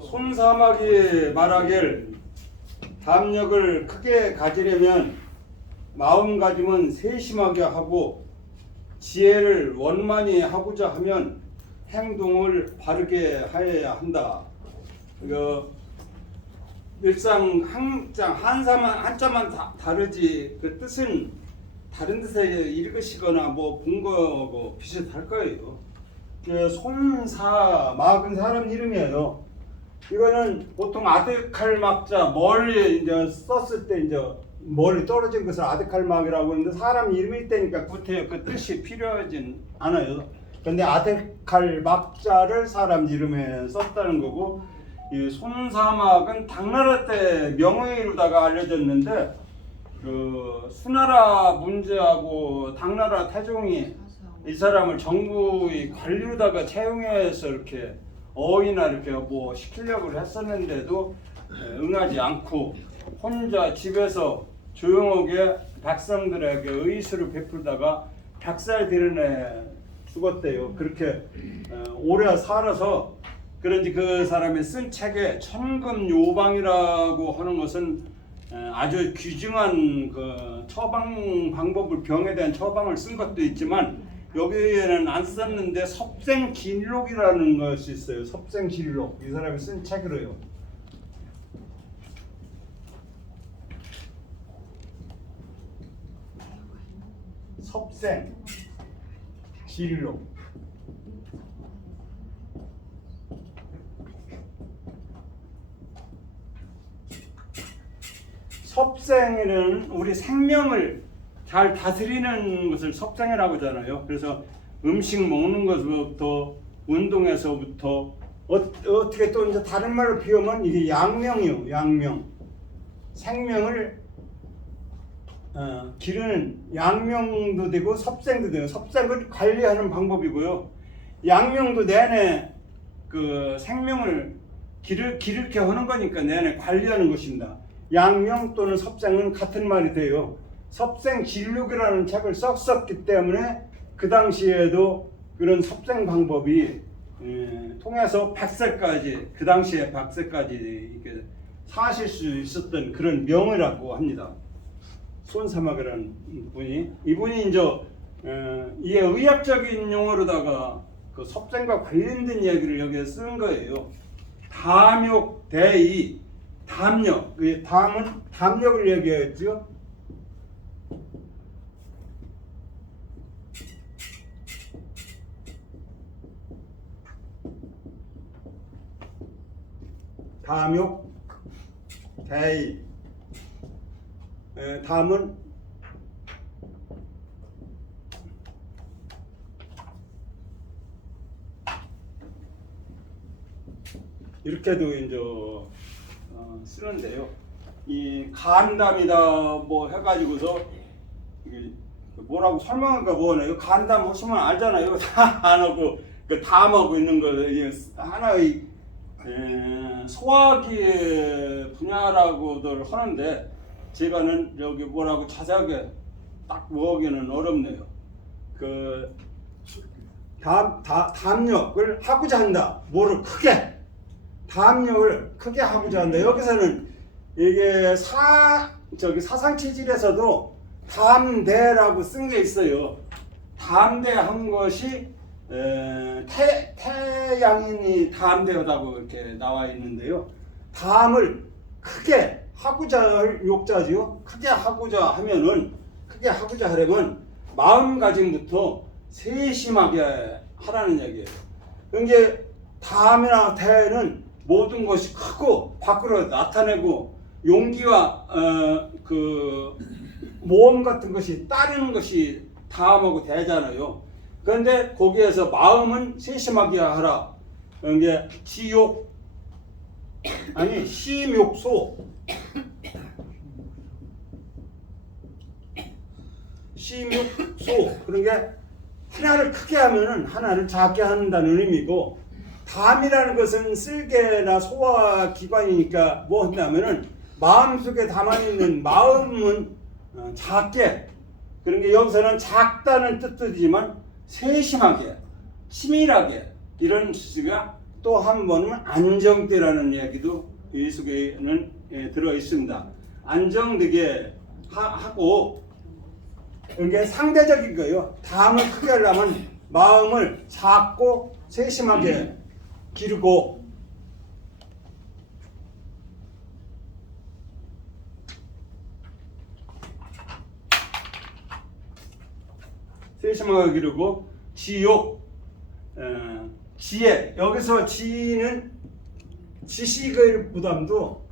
손사막이 말하길 담력을 크게 가지려면 마음가짐은 세심하게 하고 지혜를 원만히 하고자 하면 행동을 바르게 하여야 한다. 일상 한자만 다르지 그 뜻은 다른 뜻에 읽으시거나 뭐 본 거하고 비슷할 거예요. 손사막은 사람 이름이에요. 이거는 보통 아드칼막자 멀리 이제 썼을 때 이제 멀리 떨어진 것을 아드칼막이라고 하는데 사람 이름일 때니까 구태여 그 뜻이 필요하진 않아요. 근데 아드칼막자를 사람 이름에 썼다는 거고, 이 손사막은 당나라 때 명의로다가 알려졌는데 그 수나라 문제하고 당나라 태종이 이 사람을 정부의 관리로다가 채용해서 이렇게 어이나 이렇게 뭐 시키려고 했었는데도 응하지 않고 혼자 집에서 조용하게 백성들에게 의술을 베풀다가 닭살 드러내 죽었대요. 그렇게 오래 살아서 그런지 그 사람이 쓴 책에 천금요방이라고 하는 것은 아주 귀중한 그 처방 방법을 병에 대한 처방을 쓴 것도 있지만 여기에는 안 썼는데 섭생진록이라는 것이 있어요. 섭생진록, 이 사람이 쓴 책으로요. 섭생진록. 섭생은 우리 생명을 잘 다스리는 것을 섭생이라고 하잖아요. 그래서 음식 먹는 것부터 운동에서부터 어떻게 또 이제 다른 말로 비우면 이게 양명이요. 양명. 생명을 기르는 양명도 되고 섭생도 되고, 섭생을 관리하는 방법이고요. 양명도 내내 그 생명을 기르게 하는 거니까 내내 관리하는 것입니다. 양명 또는 섭생은 같은 말이 돼요. 섭생진록이라는 책을 썼었기 때문에 그 당시에도 그런 섭생 방법이 통해서 100세까지, 그 당시에 100세까지 이렇게 사실 수 있었던 그런 명의라고 합니다. 손사막이라는 분이, 이분이 이제 이게 의학적인 용어로다가 그 섭생과 관련된 얘기를 여기에 쓴 거예요. 담욕대의, 담력, 그 담은 담력을 얘기했죠. 담욕, 대의. 담은 이렇게도 이제 쓰는데요. 이 간담이다 뭐 해가지고서 이게 뭐라고 설명할까 뭐네요. 간담 하시면 알잖아요. 다 안 하고 그 담하고 있는 거 하나의 소화기의 분야라고들 하는데 제가는 여기 뭐라고 자세하게 딱 뭐하기는 어렵네요. 그 담력을 하고자 한다. 뭐를 크게, 담력을 크게 하고자 한다. 여기서는 이게 사상체질에서도 담대라고 쓴 게 있어요. 담대한 것이 태양인이 담대하다고 이렇게 나와 있는데요. 담을 크게 하고자 할 욕자지요. 크게 하고자 하면은, 크게 하고자 하려면 마음가짐부터 세심하게 하라는 얘기예요. 그러니까 담이나 대는 모든 것이 크고 밖으로 나타내고 용기와 그 모험 같은 것이 따르는 것이 담하고 대잖아요. 그런데 거기에서 마음은 세심하게 하라. 이게 지욕 아니 심욕소, 심욕소. 그러니까 하나를 크게 하면은 하나를 작게 한다는 의미고, 담이라는 것은 쓸개나 소화 기관이니까 뭐 한다면은 마음속에 담아있는 마음은 작게, 그러니까 여기서는 작다는 뜻이지만 세심하게, 치밀하게, 이런 수가 또 한 번은 안정되라는 이야기도 이 속에는 들어 있습니다. 안정되게 하고 이게 상대적인 거예요. 담을 크게 하려면 마음을 작고 세심하게 기르고 세심하게 기르고 지욕, 지혜. 여기서 지는 지식의 부담도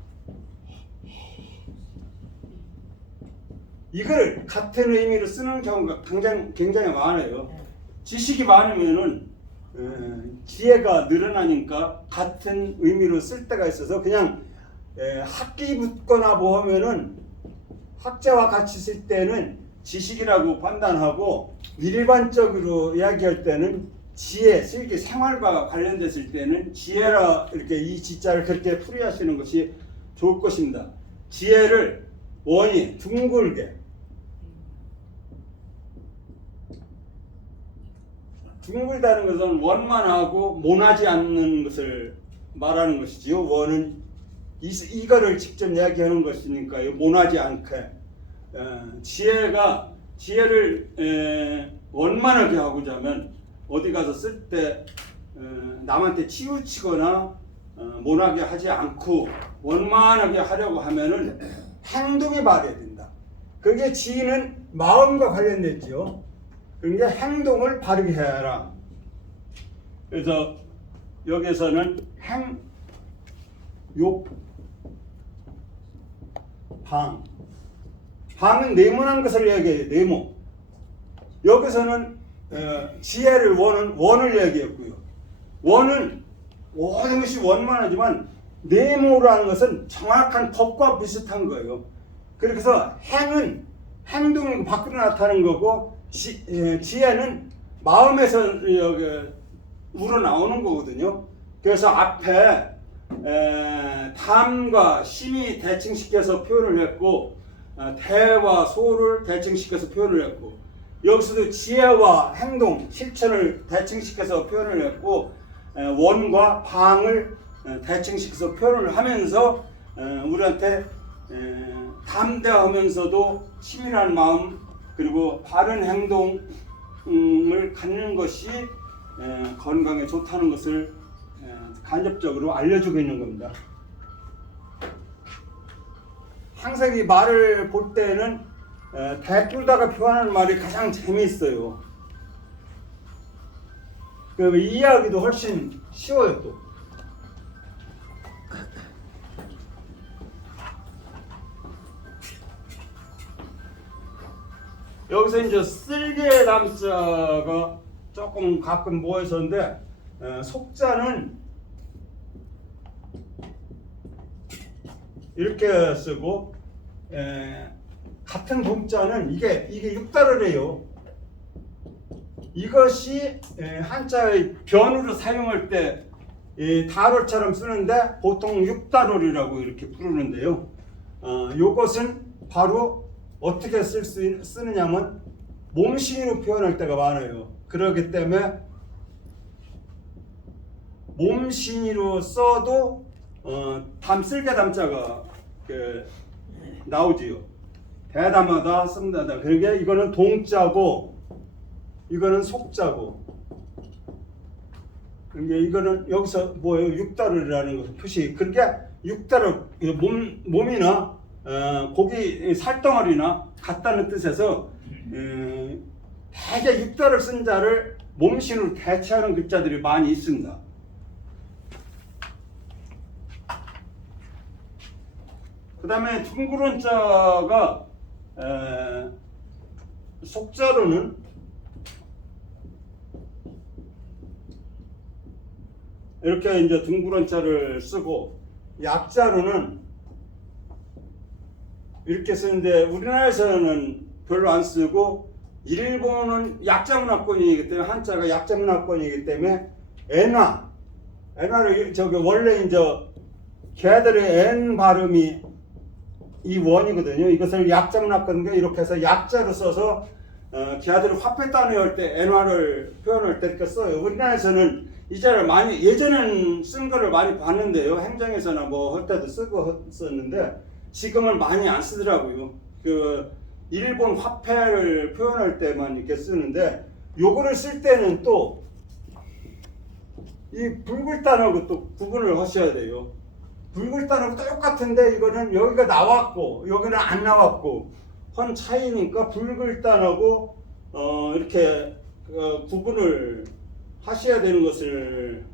이걸 같은 의미로 쓰는 경우가 굉장히 많아요. 지식이 많으면은 지혜가 늘어나니까 같은 의미로 쓸 때가 있어서 그냥 학기 붙거나 뭐 하면은 학자와 같이 쓸 때는 지식이라고 판단하고 일반적으로 이야기할 때는 지혜, 실기 생활과 관련됐을 때는 지혜라 이렇게 이 지자를 그렇게 풀이하시는 것이 좋을 것입니다. 지혜를 원이 둥글게 둥글다는 것은 원만하고 모나지 않는 것을 말하는 것이지요. 원은 이거를 직접 이야기하는 것이니까요. 모나지 않게 지혜를 원만하게 하고자 하면 어디 가서 쓸 때 남한테 치우치거나 모나게 하지 않고 원만하게 하려고 하면은 행동이 말해야 된다. 그게 지혜는 마음과 관련됐죠. 그러니까 행동을 바르게 해라. 그래서 여기서는 방은 네모난 것을 이야기해요. 네모. 여기서는 지혜를 원을 이야기했고요. 원은 모든 것이 원만하지만 네모라는 것은 정확한 법과 비슷한 거예요. 그래서 행동이 밖으로 나타나는 거고 지혜는 마음에서 우러나오는 거거든요. 그래서 앞에 담과 심이 대칭시켜서 표현을 했고 대와 소를 대칭시켜서 표현을 했고 여기서도 지혜와 행동, 실천을 대칭시켜서 표현을 했고 원과 방을 대칭시켜서 표현을 하면서 우리한테 담대하면서도 치밀한 마음 그리고 바른 행동을 갖는 것이 건강에 좋다는 것을 간접적으로 알려주고 있는 겁니다. 항상 이 말을 볼 때는 대꾸다가 표현하는 말이 가장 재미있어요. 그 이해하기도 훨씬 쉬워요. 또 여기서 이제 쓸개 남자가 조금 가끔 모여서인데 속자는 이렇게 쓰고 같은 동자는 이게 6달러래요. 이것이 한자의 변으로 사용할 때 달어처럼 쓰는데 보통 6달러리라고 이렇게 부르는데요. 이것은 바로 어떻게 쓰느냐면 몸신으로 표현할 때가 많아요. 그렇기 때문에 몸신으로 써도 쓸개 담자가 나오지요. 대담하다, 쓴다다. 그러니까 이거는 동자고 이거는 속자고. 그러니까 이거는 여기서 뭐예요? 6달러라는 것을 표시. 그러니까 6달러 몸이나 고기 살덩어리나 같다는 뜻에서 대개 6달러 쓴 자를 몸신으로 대체하는 글자들이 많이 있습니다. 그 다음에 둥그런 자가 속자로는 이렇게 이제 둥그런 자를 쓰고 약자로는 이렇게 쓰는데 우리나라에서는 별로 안 쓰고 일본은 약자 문화권이기 때문에 한자가 약자 문화권이기 때문에 엔화를 저기 원래 이제 걔들의 N 발음이 이 원이거든요. 이것을 약자 문화권인가 이렇게 해서 약자로 써서 걔들이 화폐 단위할 때 엔화를 표현할 때 이렇게 써요. 우리나라에서는 이 자를 많이 예전에는 쓴 거를 많이 봤는데요. 행정에서나 뭐 할 때도 쓰고 썼는데 지금은 많이 안 쓰더라고요. 그 일본 화폐를 표현할 때만 이렇게 쓰는데 요거를 쓸 때는 또 이 불굴단하고 또 구분을 하셔야 돼요. 불굴단하고 똑같은데 이거는 여기가 나왔고 여기는 안 나왔고 한 차이니까 불굴단하고 이렇게 구분을 하셔야 되는 것을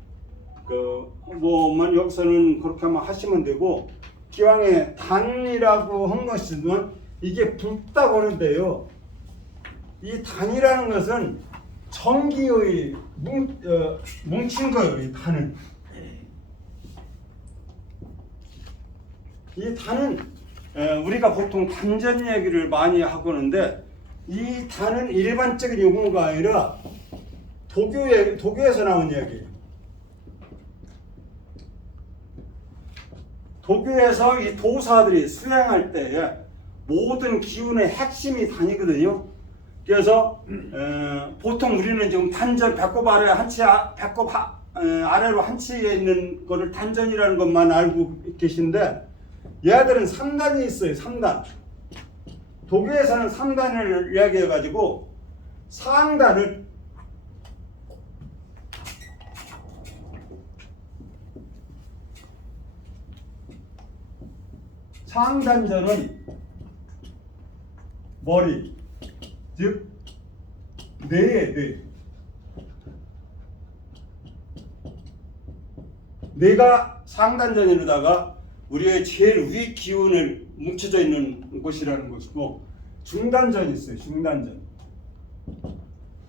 뭐만 여기서는 그렇게 한번 하시면 되고 기왕에 단이라고 한 것은 이게 붓다고 하는데요. 이 단이라는 것은 전기의 뭉친 거예요. 이 단은. 이 단은 우리가 보통 단전 얘기를 많이 하고 하는데 이 단은 일반적인 용어가 아니라 도교에서 나온 이야기예요. 도교에서 이 도사들이 수행할 때에 모든 기운의 핵심이 단이거든요. 그래서 보통 우리는 지금 단전 배꼽 아래 배꼽 아래로 한 치에 있는 거를 단전이라는 것만 알고 계신데 얘들은 3단이 있어요. 3단. 도교에서는 3단을 이야기해 가지고 상단을 상단전은 머리, 즉 뇌에 뇌. 뇌가 상단전에다가 우리의 제일 위 기운을 뭉쳐져 있는 곳이라는 것이고 중단전이 있어요. 중단전.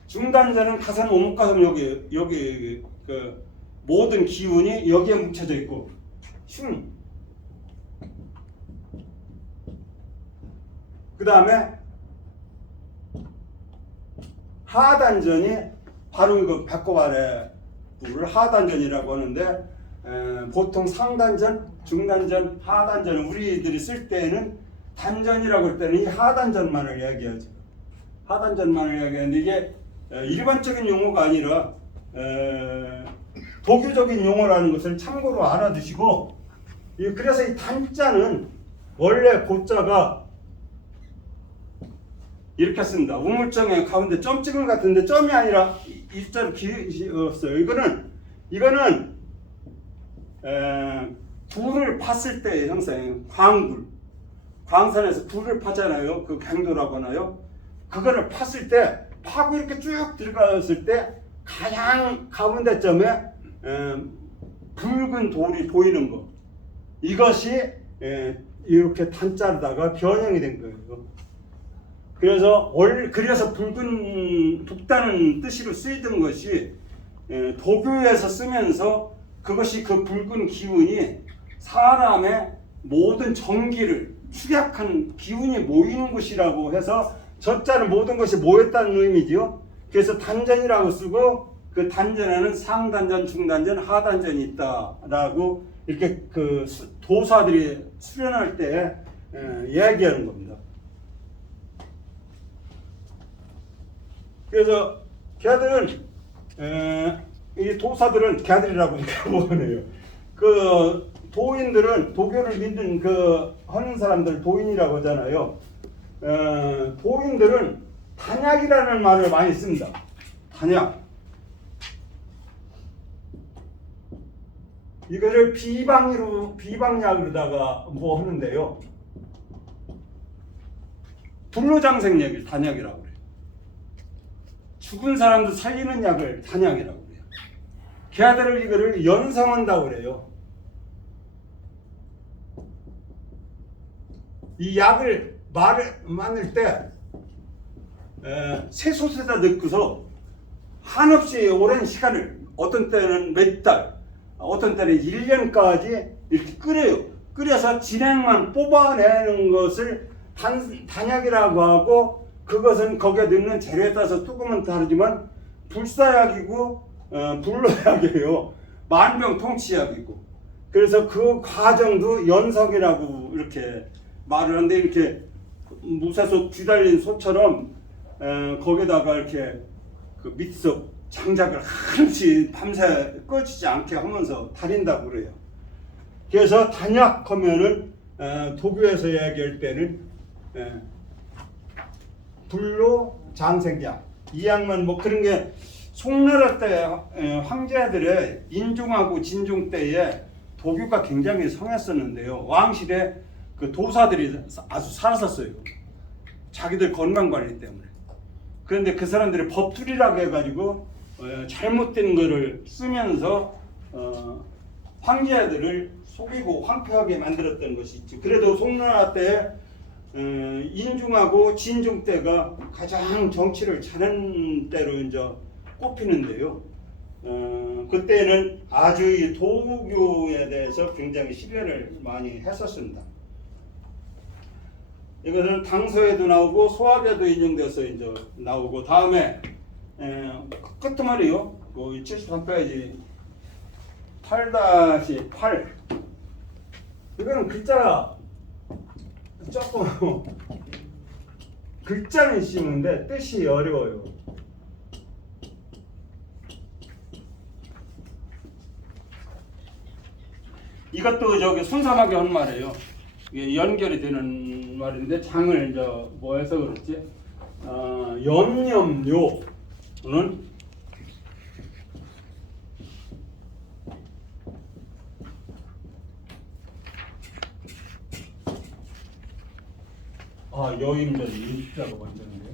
중단전은 가산, 오목가산 여기 그 모든 기운이 여기에 뭉쳐져 있고 그 다음에 하단전이 바로 그 배꼽 아래 부분을 하단전이라고 하는데 보통 상단전, 중단전, 하단전 우리들이 쓸 때는 단전이라고 할 때는 이 하단전만을 이야기하죠. 하단전만을 이야기하는데 이게 일반적인 용어가 아니라 도교적인 용어라는 것을 참고로 알아두시고 그래서 이 단자는 원래 고자가 이렇게 씁니다. 우물정의 가운데 점 찍은 것 같은데 점이 아니라 일자로 없어요. 이거는 불을 팠을 때의 형상이에요. 광불. 광산에서 불을 파잖아요. 그 갱도라고 하나요? 그거를 팠을 때 파고 이렇게 쭉 들어갔을 때 가장 가운데 점에 붉은 돌이 보이는 거. 이것이 이렇게 단자로다가 변형이 된 거예요. 그래서 붉다는 뜻으로 쓰이던 것이 도교에서 쓰면서 그것이 그 붉은 기운이 사람의 모든 정기를 축약한 기운이 모이는 곳이라고 해서 저자는 모든 것이 모였다는 의미지요. 그래서 단전이라고 쓰고 그 단전에는 상단전, 중단전, 하단전이 있다라고 이렇게 그 도사들이 수련할 때 이야기하는 겁니다. 그래서 걔들은 이 도사들은 걔들이라고 이렇게 보내요. 그 도인들은 도교를 믿는 그 하는 사람들 도인이라고 하잖아요. 도인들은 단약이라는 말을 많이 씁니다. 단약. 이거를 비방약으로다가 뭐 하는데요. 불로장생 약을 단약이라고 그래요. 죽은 사람도 살리는 약을 단약이라고 그래요. 걔들을 이거를 연성한다고 그래요. 이 약을 만들 때 쇠솥에다 넣고서 한없이 오랜 시간을 어떤 때는 몇 달, 어떤 때는 1년까지 이렇게 끓여요. 끓여서 진액만 뽑아내는 것을 단약이라고 하고 그것은 거기에 넣는 재료에 따라서 조금은 다르지만 불사약이고 불로약이에요. 만병통치약이고. 그래서 그 과정도 연석이라고 이렇게 말을 하는데 이렇게 무쇠솥 뒤달린 솥처럼 거기다가 이렇게 그 밑석 장작을 한치 밤새 꺼지지 않게 하면서 다린다고 그래요. 그래서 단약하면은 도교에서 이야기할 때는 불로 장생약 이 약만 뭐 그런 게 송나라 때 황제들의 인중하고 진중 때에 도교가 굉장히 성했었는데요. 왕실에 그 도사들이 아주 살았었어요. 자기들 건강 관리 때문에. 그런데 그 사람들이 법술이라고 해가지고 잘못된 거를 쓰면서 황제들을 속이고 황폐하게 만들었던 것이 있죠. 그래도 송나라 때 인중하고 진중 때가 가장 정치를 잘하는 때로 이제 꼽히는데요. 그때는 아주 이 도교에 대해서 굉장히 실현을 많이 했었습니다. 이것은 당서에도 나오고 소학에도 인용돼서 이제 나오고 다음에 끝머리요. 73페이지 8-8 이거는 글자가 조금 글자는 쉬운데 뜻이 어려워요. 이것도 저기 순수하게 한 말이에요. 이게 연결이 되는 말인데 장을 이제 뭐 해서 그렇지? 염염요는 여임전 인자가 먼저인데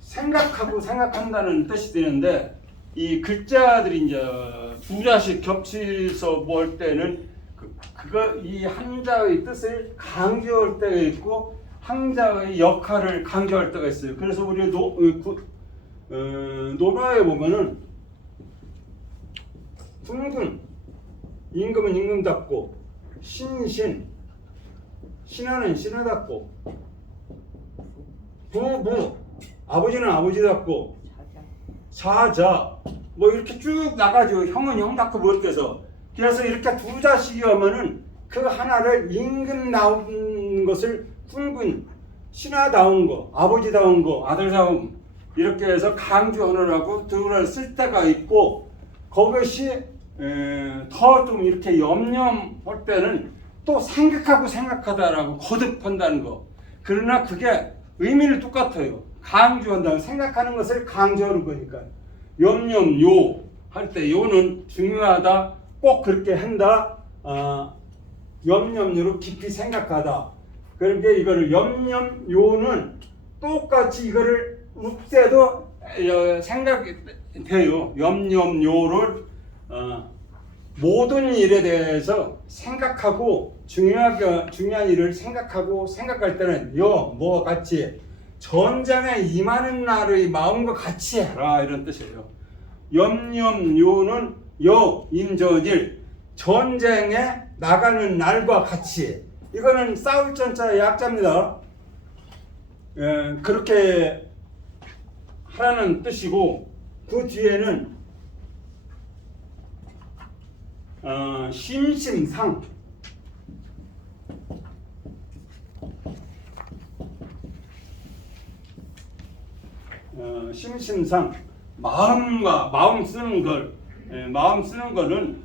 생각하고 생각한다는 뜻이 되는데 이 글자들이 이제 두 자씩 겹쳐서 뭐 할 때는 이 한자의 뜻을 강조할 때가 있고 항자의 역할을 강조할 때가 있어요. 그래서 우리 논어에 보면은 둥근 임금은 임금답고 신하는 신하답고 부부 아버지는 아버지답고 사자 뭐 이렇게 쭉 나가죠. 형은 형답고 뭐 이렇게 해서 그래서 이렇게 두 자식이 오면은 그 하나를 임금 나온 것을 둥근 신하다운 거 아버지다운 거 아들다움 이렇게 해서 강조하느라고 둘을 쓸 때가 있고 그것이 더 좀 이렇게 염려할 때는 또 생각하고 생각하다라고 거듭한다는 거. 그러나 그게 의미는 똑같아요. 강조한다. 생각하는 것을 강조하는 거니까. 염염요 할 때 요는 중요하다. 꼭 그렇게 한다. 염염요로 깊이 생각하다. 그러니까 이거를 염염요는 똑같이 이거를 읍세도 생각이 돼요. 염염요를 모든 일에 대해서 생각하고 중요한 일을 생각하고 생각할 때는 뭐와 같이 전장에 임하는 날의 마음과 같이 해라 이런 뜻이에요. 염염요는 임전일 전쟁에 나가는 날과 같이 이거는 싸울 전자의 약자입니다. 그렇게 하라는 뜻이고 그 뒤에는 심심상 심심상 마음 쓰는 걸 마음 쓰는 거는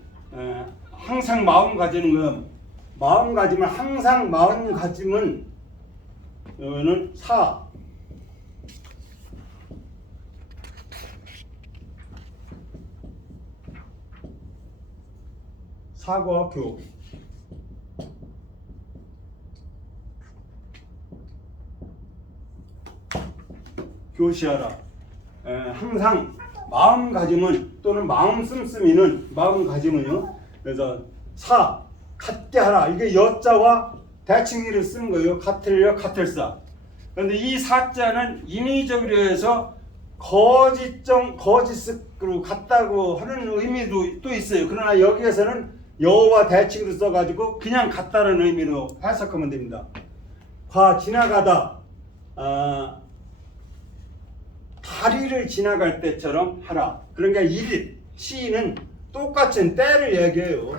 항상 마음 가지는 거 마음가짐을 항상 마음가짐은 사과 교시하라. 항상 마음가짐은 또는 마음 씀씀이는 마음가짐은요. 그래서 같게 하라. 이게 여자와 대칭이를 쓰는 거예요. 같을려 같을사. 그런데 이 사자는 인위적으로 해서 거짓으로 같다고 하는 의미도 또 있어요. 그러나 여기에서는 여와 대칭으로 써가지고 그냥 같다는 의미로 해석하면 됩니다. 지나가다 다리를 지나갈 때처럼 하라. 그러니까 일, 시는 똑같은 때를 얘기해요.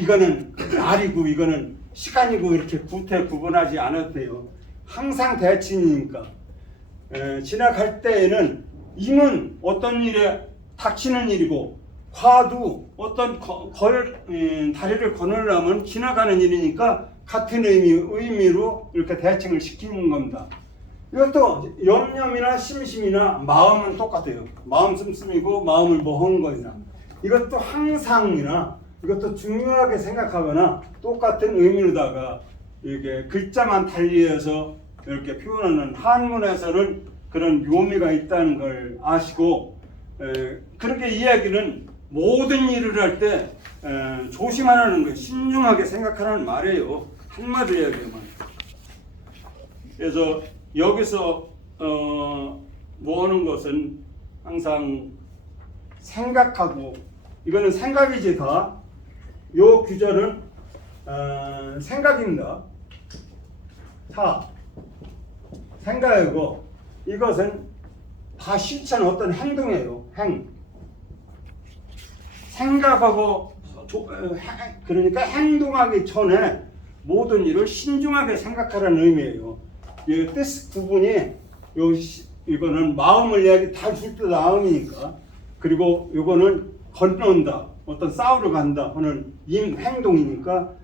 이거는 날이고 이거는 시간이고 이렇게 구분하지 않아도 돼요. 항상 대칭이니까. 지나갈 때에는 임은 어떤 일에 닥치는 일이고 과도 어떤 다리를 거느려면 지나가는 일이니까 같은 의미로 이렇게 대칭을 시키는 겁니다. 이것도 염려이나 심심이나 마음은 똑같아요. 마음 씀씀이고 마음을 뭐한 거냐. 이것도 항상이나 이것도 중요하게 생각하거나 똑같은 의미로다가 이렇게 글자만 달리해서 이렇게 표현하는 한문에서는 그런 묘미가 있다는 걸 아시고 그렇게 이야기는 모든 일을 할 때 조심하라는 거, 신중하게 생각하라는 말이에요. 한마디로 이야기하면. 그래서 여기서 모으는 것은 항상 생각하고 이거는 생각이지 다. 요 규절은 생각입니다. 생각이고 이것은 다 실천 어떤 행동이에요. 생각하고 그러니까 행동하기 전에 모든 일을 신중하게 생각하라는 의미예요. 이 뜻 구분이 이거는 마음을 이야기 다 줄 때 마음이니까 그리고 이거는 건넌다 어떤 싸우러 간다 하는 행동이니까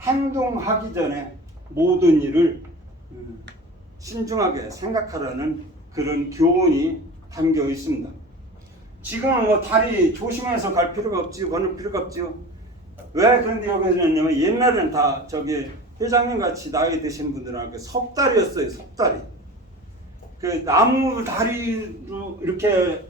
행동하기 전에 모든 일을 신중하게 생각하라는 그런 교훈이 담겨 있습니다. 지금은 뭐 다리 조심해서 갈 필요가 없지요. 건널 필요가 없지요. 왜 그런데 여기서 했냐면 옛날에는 다 저기 회장님 같이 나이 드신 분들은 섭다리였어요. 섭다리. 그 나무 다리로 이렇게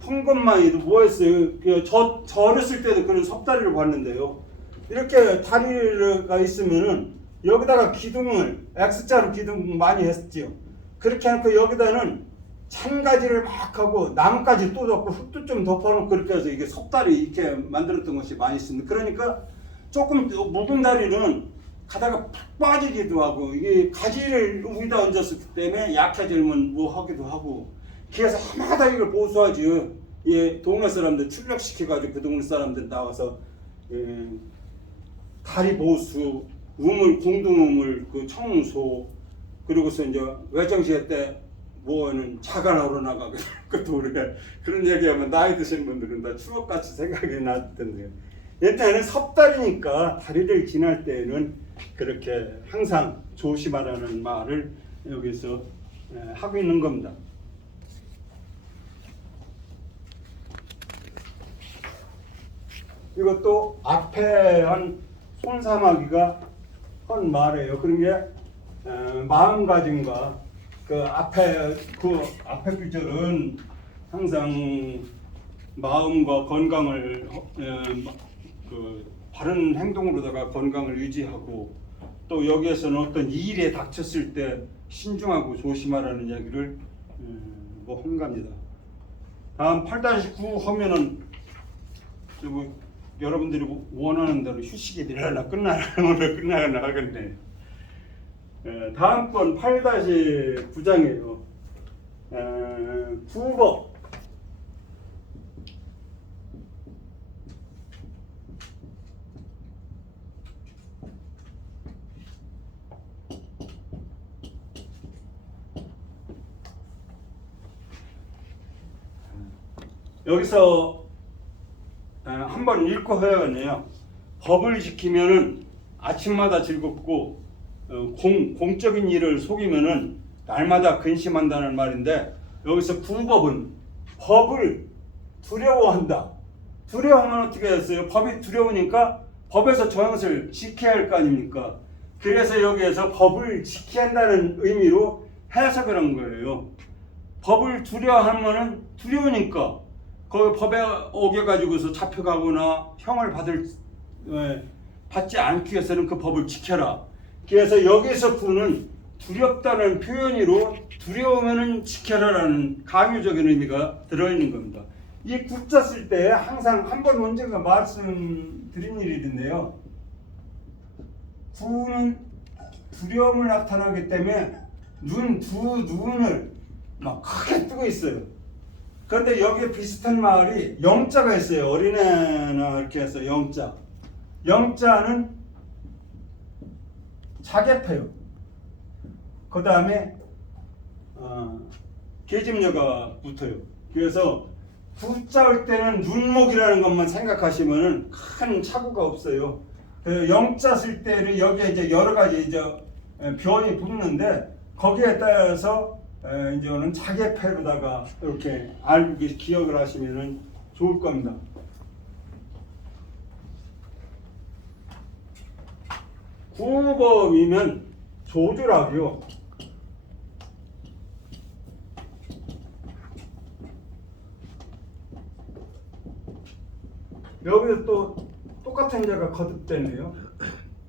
푼 것만 해도 뭐였어요. 저 어렸을 때도 그런 섭다리를 봤는데요. 이렇게 다리가 있으면은 여기다가 기둥을 X자로 기둥 많이 했지요. 그렇게 해놓고 여기다는 찬가지를 막 하고 나뭇가지 또 덮고 흙도 좀 덮어놓고 그렇게 해서 이게 섭다리 이렇게 만들었던 것이 많이 있습니다. 그러니까 조금 묵은 다리는 가다가 푹 빠지기도 하고 이게 가지를 위에다 얹었기 때문에 약해지면 뭐 하기도 하고 그래서 하마다 이걸 보수하지. 예, 동네 사람들 출력시켜가지고 그 동네 사람들 나와서 다리 보수, 공동우물 그 청소 그리고서 이제 외정시회 때 뭐는 차가 나오러나가고 그것도 우리가 그런 얘기하면 나이 드신 분들은 다 추억같이 생각이 났던데요. 옛날에는 섭다리니까 다리를 지날 때는 그렇게 항상 조심하라는 말을 여기서 하고 있는 겁니다. 이것도 앞에 한 손사마귀가 한 말이에요. 그런 게 마음가짐과 그 앞에 규절은 항상 마음과 건강을 바른 행동으로다가 건강을 유지하고 또 여기에서는 어떤 일에 닥쳤을 때 신중하고 조심하라는 이야기를 뭐 한 겁니다. 다음 8-9 하면은 여러분들이 원하는 대로 휴식이 되려나 끝나나 하겠네. 다음 건 8-9장이에요. 구법. 여기서 한번 읽고 해야겠네요. 법을 지키면은 아침마다 즐겁고 공적인 일을 속이면은 날마다 근심한다는 말인데 여기서 구법은 법을 두려워한다. 두려워하면 어떻게 했어요? 법이 두려우니까 법에서 정것을 지켜야 할 거 아닙니까? 그래서 여기에서 법을 지켜야 한다는 의미로 해석을 한 거예요. 법을 두려워하면은 두려우니까 거기 법에 어겨가지고서 잡혀가거나 형을 받지 않기 위해서는 그 법을 지켜라. 그래서 여기서 구는 두렵다는 표현으로 두려우면은 지켜라라는 강요적인 의미가 들어있는 겁니다. 이 구자 쓸 때 항상 한 번 언젠가 말씀드린 일이 있는데요. 구는 두려움을 나타나기 때문에 두 눈을 막 크게 뜨고 있어요. 그런데 여기에 비슷한 말이 영자가 있어요. 어린애나 이렇게 해서 영자. 영자는 자개패요. 그 다음에 계집녀가 붙어요. 그래서 붙잡을 때는 눈목이라는 것만 생각하시면은 큰 착오가 없어요. 그 영자 쓸 때는 여기에 이제 여러 가지 이제 변이 붙는데 거기에 따라서 이제는 자개패로다가 이렇게 알고 기억을 하시면은 좋을 겁니다. 구법이면 조주락이요. 여기서 또 똑같은 자가 거듭되네요.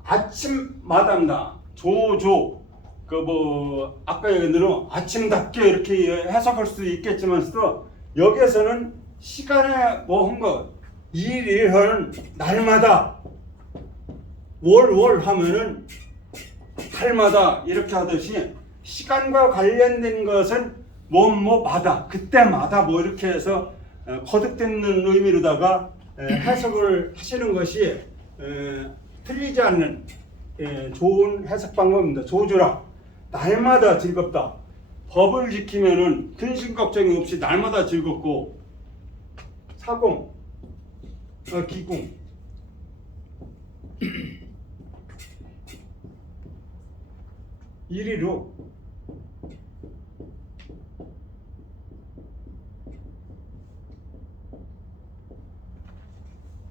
아침마당다. 조조. 그 뭐 아까 얘기대로 아침답게 이렇게 해석할 수 있겠지만서도 여기에서는 시간에 뭐 한 거 일하는 날마다 월 하면은 달마다 이렇게 하듯이 시간과 관련된 것은 뭐마다 그때마다 뭐 이렇게 해서 거듭되는 의미로다가 해석을 하시는 것이 틀리지 않는 좋은 해석 방법입니다. 조주라 날마다 즐겁다. 법을 지키면은 근심 걱정이 없이 날마다 즐겁고 사공 기공 이리로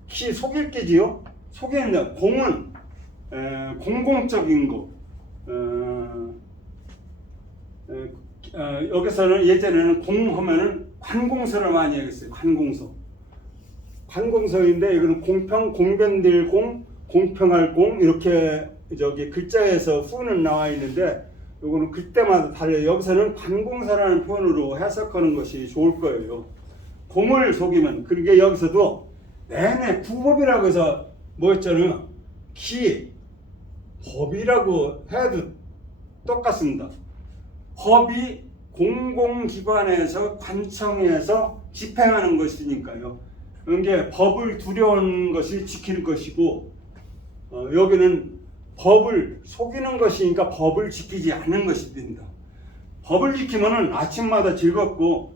키 속일기지요. 속에는 공은 공공적인 거. 여기서는 예전에는 공하면은 관공서를 많이 하겠어요. 관공서인데 이거는 공평, 공변될 공, 공평할 공 이렇게 저기 글자에서 후는 나와 있는데 이거는 그때마다 달라요. 여기서는 관공서라는 표현으로 해석하는 것이 좋을 거예요. 공을 속이면 그러니까 여기서도 내내 구법이라고 해서 뭐였잖아요. 기 법이라고 해도 똑같습니다. 법이 공공기관에서 관청에서 집행하는 것이니까요. 그게 법을 두려운 것이 지킬 것이고 여기는 법을 속이는 것이니까 법을 지키지 않는 것이 됩니다. 법을 지키면은 아침마다 즐겁고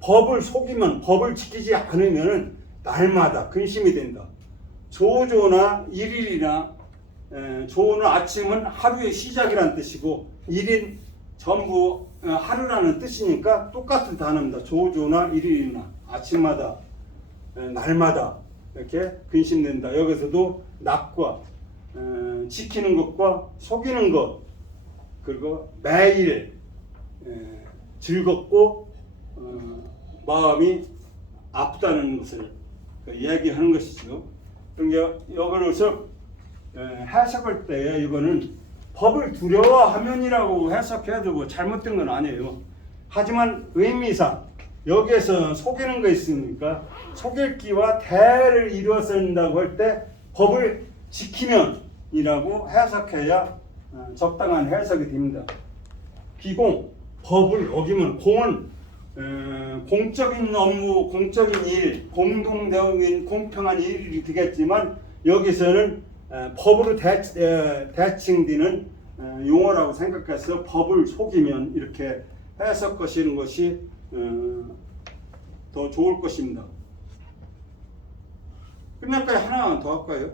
법을 속이면 법을 지키지 않으면은 날마다 근심이 된다. 조조나 일일이나 조는 아침은 하루의 시작이라는 뜻이고 일인 전부 하루라는 뜻이니까 똑같은 단어입니다. 조조나 일일이나 아침마다 날마다 이렇게 근심된다. 여기서도 낮과 지키는 것과 속이는 것 그리고 매일 즐겁고 마음이 아프다는 것을 얘기하는 것이죠. 그러니까 이거로서 해석할 때 이거는 법을 두려워하면이라고 해석해도 뭐 잘못된 건 아니에요. 하지만 의미상 여기에서 속이는 거 있으니까 속일기와 대를 이루어서 한다고 할 때 법을 지키면이라고 해석해야 적당한 해석이 됩니다. 기공, 법을 어기면 공은 공적인 업무, 공적인 일, 공동대응인 공평한 일이 되겠지만 여기서는 법으로 대칭되는 용어라고 생각해서 법을 속이면 이렇게 해석하시는 것이 더 좋을 것입니다. 끝날까요? 하나 더 할까요?